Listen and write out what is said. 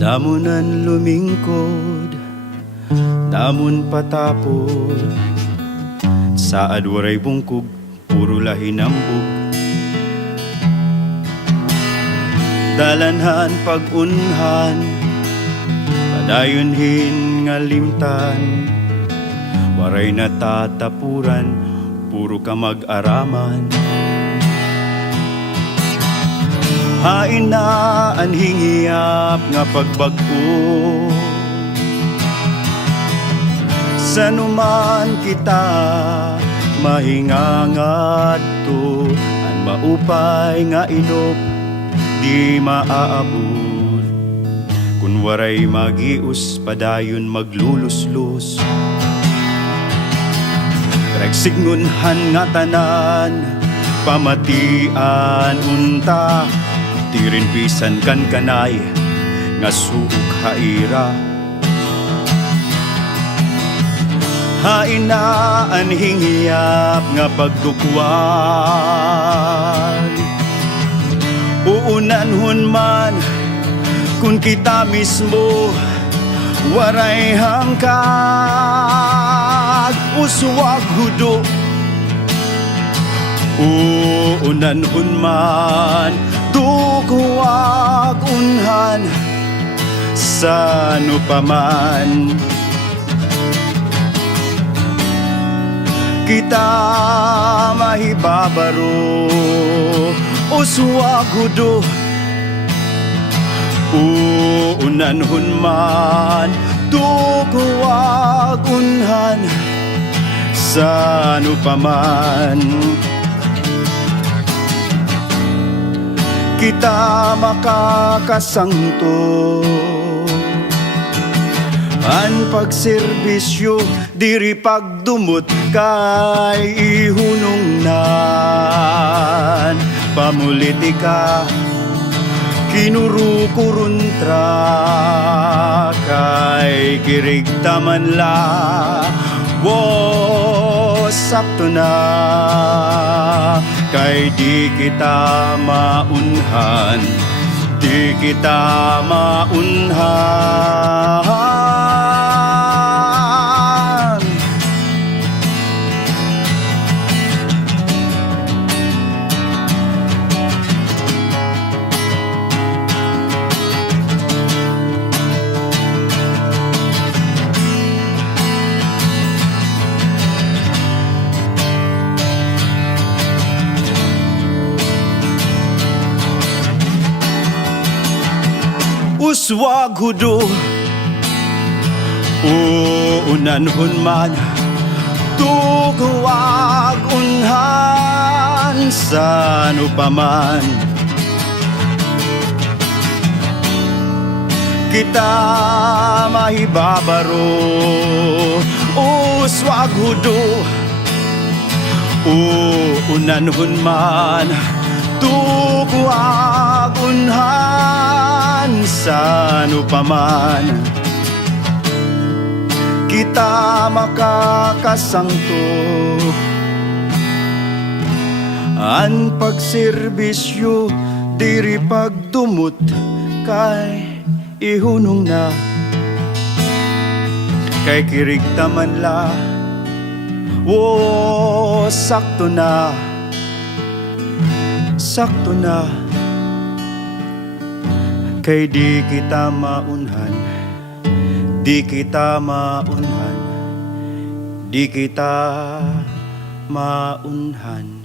Damunan lumingkod, damon patapod, saad waray bungkog, puro lahinambog. Dalanhan pagunhan, padayonhin nga limtan, waray natatapuran, puro ka mag-araman. Hain na ang hingiyap nga pagbag-o, sanuman kita mahingangat to, ang maupay nga inop di maaabot. Kun waray magius, padayon maglulus-lus. Ragsignunhan nga tanan, pamatian unta, tirin pisan kan kanay nga suuk haira. Hain na ang hingiyap nga pagdukwag, uunanhon man kun kita mismo waray hangkag, uswag hudo. Uunanhon man dukuwag unhan, sano paman kita mahibabaro, uswag hudo. Uunanhon man dukuwag unhan, sano paman kita makakasangto. An pagserbisyo diri pagdumot kay ihunungnan, pamulitika kinurukuruntra kay kirigtaman la. Wo sakto na kay di kita maunhan, di kita maunhan. Uswag hudo, uunanhon man dukuwag unhan, sano paman kita mahibabaro. Uswag hudo, uunanhon man dukuwag unhan, sano paman kita makakasangto. An pagserbisyo diri pagdumot kay ihunong na, kay kirigtaman la. Wo sakto na, sakto na kay di kita maunhan, di kita maunhan, di kita maunhan.